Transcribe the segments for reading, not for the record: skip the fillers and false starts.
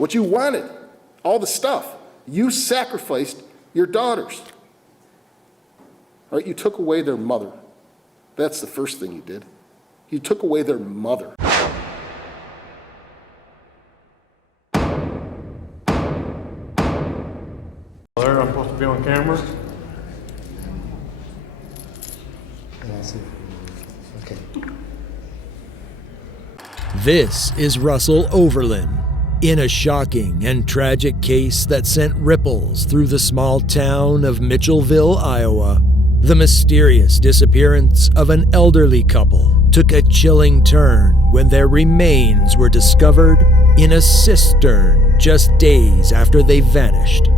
what you wanted, all the stuff. You sacrificed your daughters. Right? You took away their mother. That's the first thing you did. You took away their mother. I'm supposed to be on camera? Okay. This is Russell Overlin, in a shocking and tragic case that sent ripples through the small town of Mitchellville, Iowa. The mysterious disappearance of an elderly couple took a chilling turn when their remains were discovered in a cistern just days after they vanished.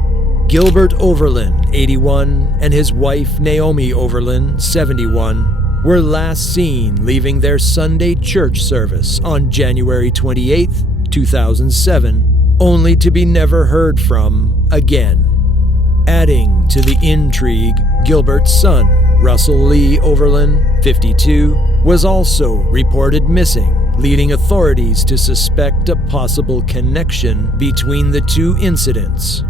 Gilbert Overlin, 81, and his wife Naomi Overlin, 71, were last seen leaving their Sunday church service on January 28, 2007, only to be never heard from again. Adding to the intrigue, Gilbert's son, Russell Lee Overlin, 52, was also reported missing, leading authorities to suspect a possible connection between the two incidents.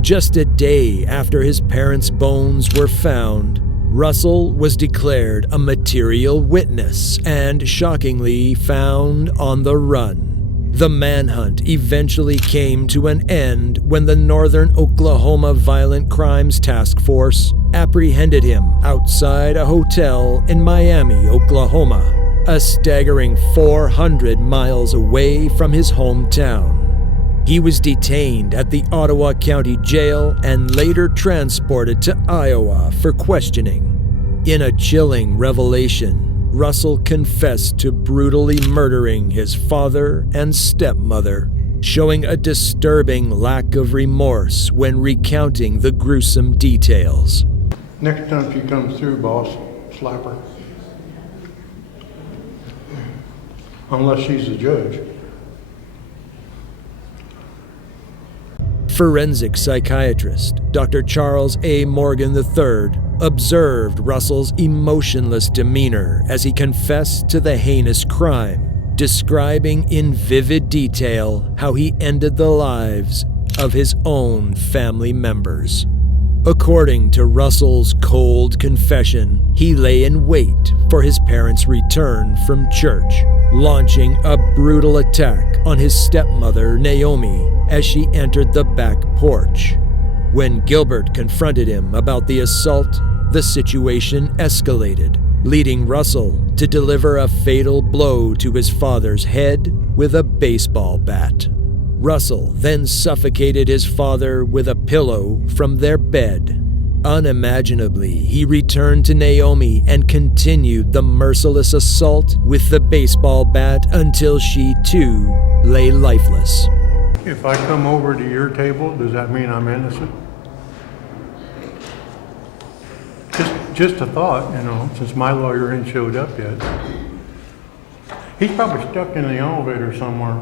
Just a day after his parents' bones were found, Russell was declared a material witness and, shockingly, found on the run. The manhunt eventually came to an end when the Northern Oklahoma Violent Crimes Task Force apprehended him outside a hotel in Miami, Oklahoma, a staggering 400 miles away from his hometown. He was detained at the Ottawa County Jail and later transported to Iowa for questioning. In a chilling revelation, Russell confessed to brutally murdering his father and stepmother, showing a disturbing lack of remorse when recounting the gruesome details. Next time she comes through, boss, slap her. Unless she's the judge. Forensic psychiatrist Dr. Charles A. Morgan III observed Russell's emotionless demeanor as he confessed to the heinous crime, describing in vivid detail how he ended the lives of his own family members. According to Russell's cold confession, he lay in wait for his parents' return from church, launching a brutal attack on his stepmother, Naomi, as she entered the back porch. When Gilbert confronted him about the assault, the situation escalated, leading Russell to deliver a fatal blow to his father's head with a baseball bat. Russell then suffocated his father with a pillow from their bed. Unimaginably, he returned to Naomi and continued the merciless assault with the baseball bat until she, too, lay lifeless. If I come over to your table, does that mean I'm innocent? Just a thought, since my lawyer ain't showed up yet. He's probably stuck in the elevator somewhere.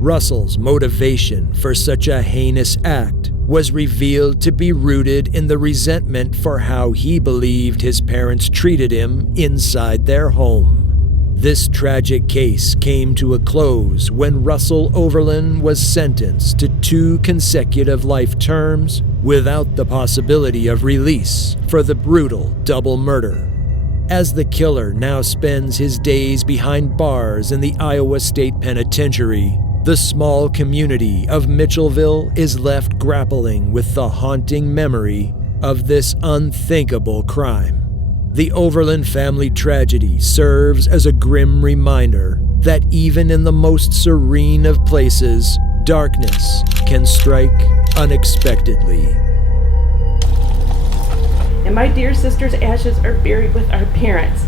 Russell's motivation for such a heinous act was revealed to be rooted in the resentment for how he believed his parents treated him inside their home. This tragic case came to a close when Russell Overlin was sentenced to 2 consecutive life terms without the possibility of release for the brutal double murder. As the killer now spends his days behind bars in the Iowa State Penitentiary, the small community of Mitchellville is left grappling with the haunting memory of this unthinkable crime. The Overlin family tragedy serves as a grim reminder that even in the most serene of places, darkness can strike unexpectedly. And my dear sister's ashes are buried with our parents.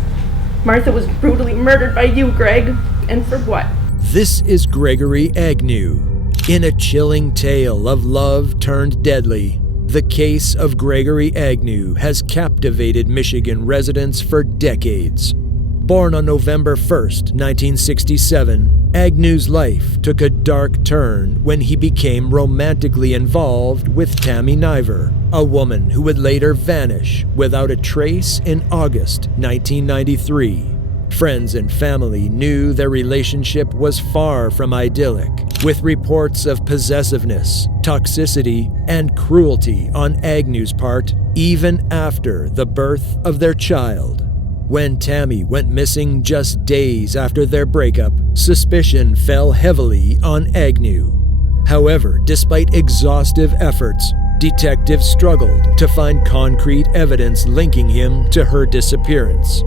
Martha was brutally murdered by you, Greg. And for what? This is Gregory Agnew. In a chilling tale of love turned deadly, the case of Gregory Agnew has captivated Michigan residents for decades. Born on November 1st, 1967, Agnew's life took a dark turn when he became romantically involved with Tammy Niver, a woman who would later vanish without a trace in August 1993. Friends and family knew their relationship was far from idyllic, with reports of possessiveness, toxicity, and cruelty on Agnew's part, even after the birth of their child. When Tammy went missing just days after their breakup, suspicion fell heavily on Agnew. However, despite exhaustive efforts, detectives struggled to find concrete evidence linking him to her disappearance.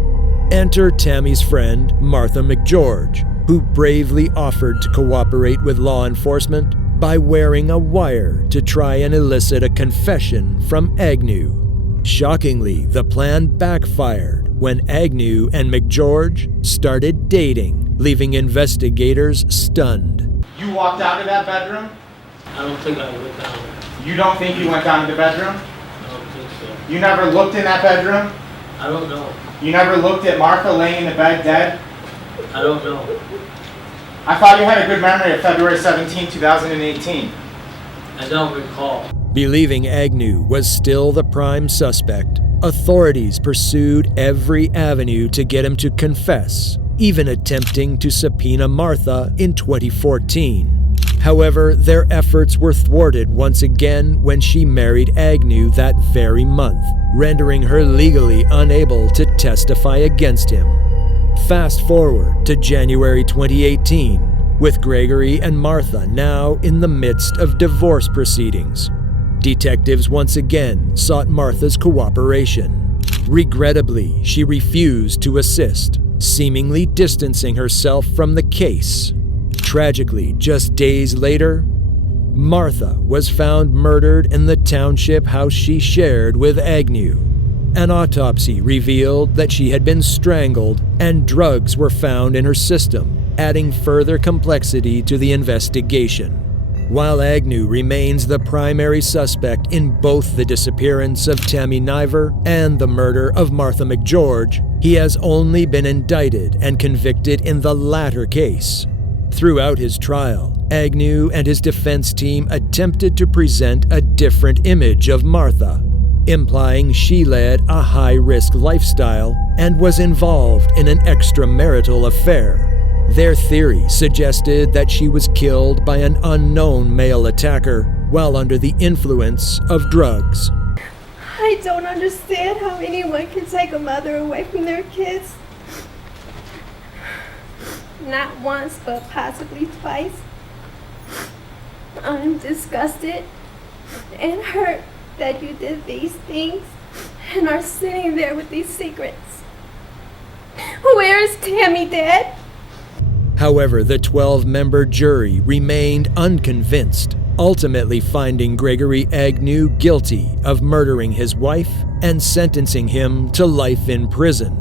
Enter Tammy's friend, Martha McGeorge, who bravely offered to cooperate with law enforcement by wearing a wire to try and elicit a confession from Agnew. Shockingly, the plan backfired when Agnew and McGeorge started dating, leaving investigators stunned. You walked out of that bedroom? I don't think I went down there. You don't think you went down to the bedroom? I don't think so. You never looked in that bedroom? I don't know. You never looked at Martha laying in the bed dead? I don't know. I thought you had a good memory of February 17, 2018. I don't recall. Believing Agnew was still the prime suspect, authorities pursued every avenue to get him to confess, even attempting to subpoena Martha in 2014. However, their efforts were thwarted once again when she married Agnew that very month, rendering her legally unable to testify against him. Fast forward to January 2018, with Gregory and Martha now in the midst of divorce proceedings. Detectives once again sought Martha's cooperation. Regrettably, she refused to assist, seemingly distancing herself from the case. Tragically, just days later, Martha was found murdered in the township house she shared with Agnew. An autopsy revealed that she had been strangled and drugs were found in her system, adding further complexity to the investigation. While Agnew remains the primary suspect in both the disappearance of Tammy Niver and the murder of Martha McGeorge, he has only been indicted and convicted in the latter case. Throughout his trial, Agnew and his defense team attempted to present a different image of Martha, implying she led a high-risk lifestyle and was involved in an extramarital affair. Their theory suggested that she was killed by an unknown male attacker while under the influence of drugs. I don't understand how anyone can take a mother away from their kids. Not once, but possibly twice. I'm disgusted and hurt that you did these things and are sitting there with these secrets. Where is Tammy, Dad? However, the 12-member jury remained unconvinced, ultimately finding Gregory Agnew guilty of murdering his wife and sentencing him to life in prison.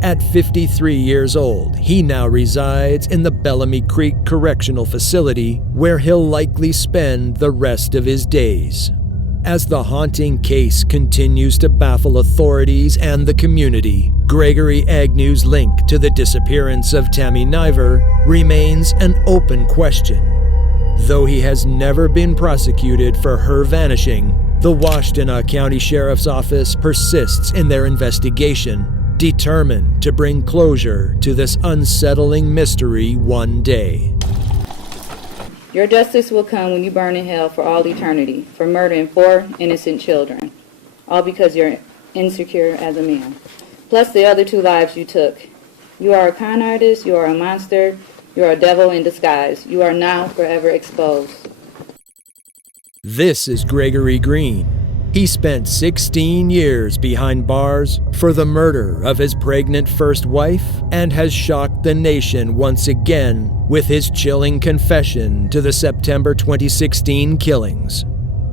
At 53 years old, he now resides in the Bellamy Creek Correctional Facility, where he'll likely spend the rest of his days. As the haunting case continues to baffle authorities and the community, Gregory Agnew's link to the disappearance of Tammy Niver remains an open question. Though he has never been prosecuted for her vanishing, the Washtenaw County Sheriff's Office persists in their investigation, determined to bring closure to this unsettling mystery one day. Your justice will come when you burn in hell for all eternity for murdering 4 innocent children, all because you're insecure as a man. Plus the other 2 lives you took. You are a con artist, you are a monster, you are a devil in disguise. You are now forever exposed. This is Gregory Green. He spent 16 years behind bars for the murder of his pregnant first wife and has shocked the nation once again with his chilling confession to the September 2016 killings.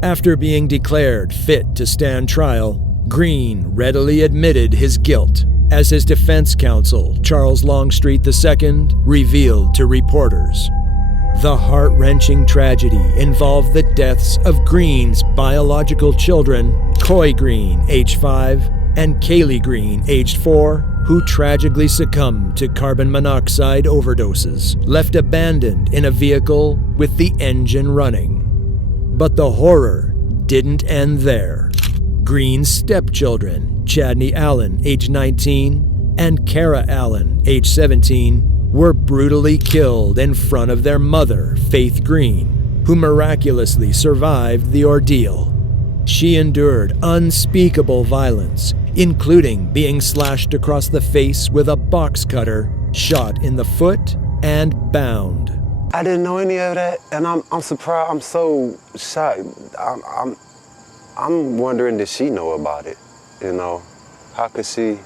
After being declared fit to stand trial, Green readily admitted his guilt, as his defense counsel, Charles Longstreet II, revealed to reporters. The heart-wrenching tragedy involved the deaths of Green's biological children, Coy Green, age 5, and Kaylee Green, aged 4, who tragically succumbed to carbon monoxide overdoses, left abandoned in a vehicle with the engine running. But the horror didn't end there. Green's stepchildren, Chadney Allen, age 19, and Kara Allen, age 17, were brutally killed in front of their mother, Faith Green, who miraculously survived the ordeal. She endured unspeakable violence, including being slashed across the face with a box cutter, shot in the foot, and bound. I didn't know any of that, and I'm surprised. I'm so shocked. I'm wondering, did she know about it? You know, how could she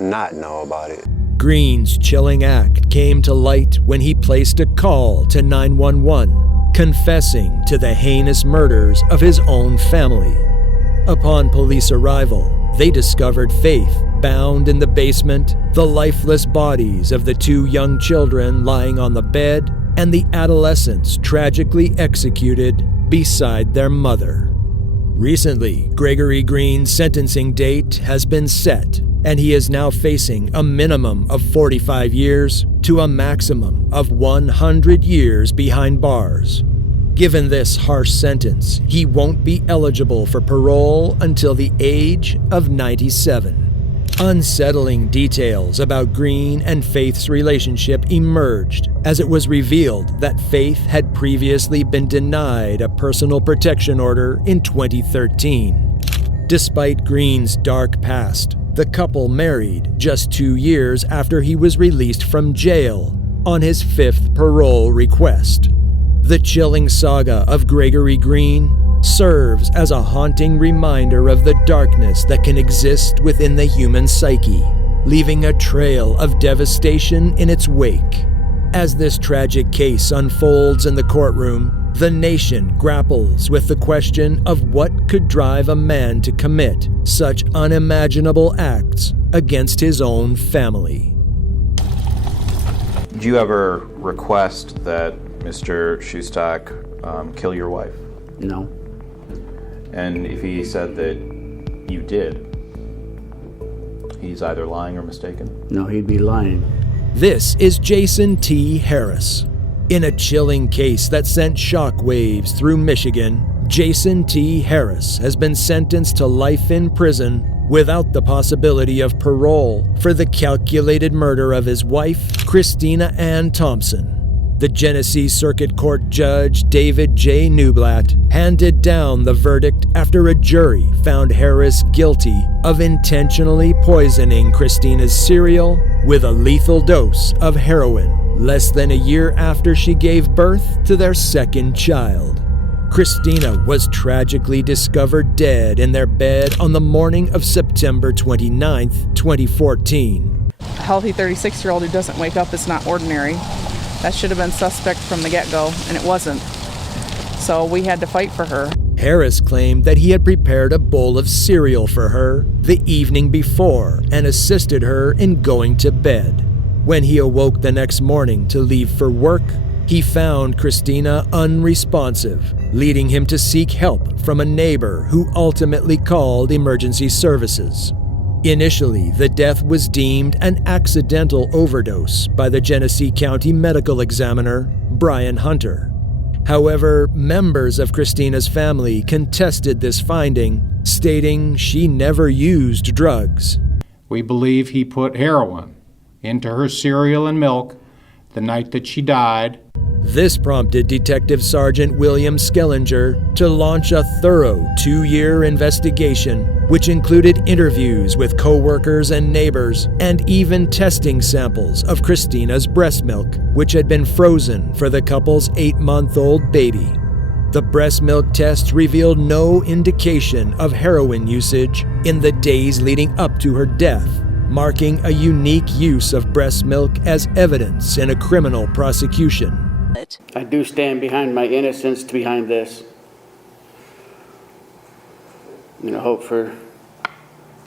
not know about it? Green's chilling act came to light when he placed a call to 911, confessing to the heinous murders of his own family. Upon police arrival, they discovered Faith bound in the basement, the lifeless bodies of the 2 young children lying on the bed, and the adolescents tragically executed beside their mother. Recently, Gregory Green's sentencing date has been set, and he is now facing a minimum of 45 years to a maximum of 100 years behind bars. Given this harsh sentence, he won't be eligible for parole until the age of 97. Unsettling details about Green and Faith's relationship emerged as it was revealed that Faith had previously been denied a personal protection order in 2013. Despite Green's dark past, the couple married just 2 years after he was released from jail on his 5th parole request. The chilling saga of Gregory Green serves as a haunting reminder of the darkness that can exist within the human psyche, leaving a trail of devastation in its wake. As this tragic case unfolds in the courtroom, the nation grapples with the question of what could drive a man to commit such unimaginable acts against his own family. Did you ever request that Mr. Shustak kill your wife? No. And if he said that you did, he's either lying or mistaken? No, he'd be lying. This is Jason T. Harris. In a chilling case that sent shockwaves through Michigan, Jason T. Harris has been sentenced to life in prison without the possibility of parole for the calculated murder of his wife, Christina Ann Thompson. The Genesee Circuit Court Judge David J. Newblatt handed down the verdict after a jury found Harris guilty of intentionally poisoning Christina's cereal with a lethal dose of heroin less than a year after she gave birth to their 2nd child. Christina was tragically discovered dead in their bed on the morning of September 29, 2014. A healthy 36-year-old who doesn't wake up is not ordinary. That should have been suspect from the get-go, and it wasn't. So we had to fight for her. Harris claimed that he had prepared a bowl of cereal for her the evening before and assisted her in going to bed. When he awoke the next morning to leave for work, he found Christina unresponsive, leading him to seek help from a neighbor who ultimately called emergency services. Initially, the death was deemed an accidental overdose by the Genesee County Medical Examiner, Brian Hunter. However, members of Christina's family contested this finding, stating she never used drugs. We believe he put heroin into her cereal and milk the night that she died. This prompted Detective Sergeant William Skellinger to launch a thorough 2-year investigation, which included interviews with co-workers and neighbors, and even testing samples of Christina's breast milk, which had been frozen for the couple's 8-month-old baby. The breast milk tests revealed no indication of heroin usage in the days leading up to her death, marking a unique use of breast milk as evidence in a criminal prosecution. I do stand behind my innocence behind this. And I hope for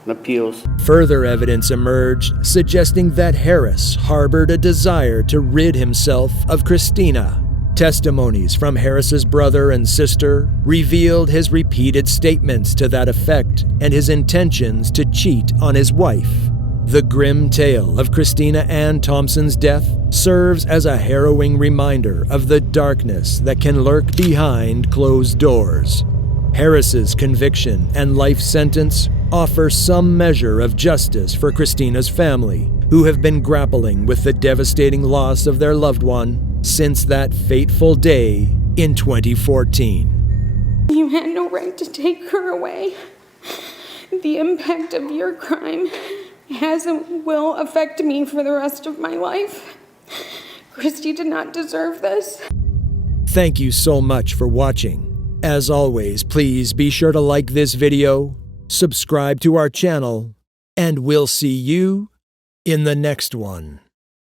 an appeals. Further evidence emerged suggesting that Harris harbored a desire to rid himself of Christina. Testimonies from Harris's brother and sister revealed his repeated statements to that effect and his intentions to cheat on his wife. The grim tale of Christina Ann Thompson's death serves as a harrowing reminder of the darkness that can lurk behind closed doors. Harris's conviction and life sentence offer some measure of justice for Christina's family, who have been grappling with the devastating loss of their loved one since that fateful day in 2014. You had no right to take her away. The impact of your crime has and will affect me for the rest of my life. Christy did not deserve this. Thank you so much for watching. As always, please be sure to like this video, subscribe to our channel, and we'll see you in the next one.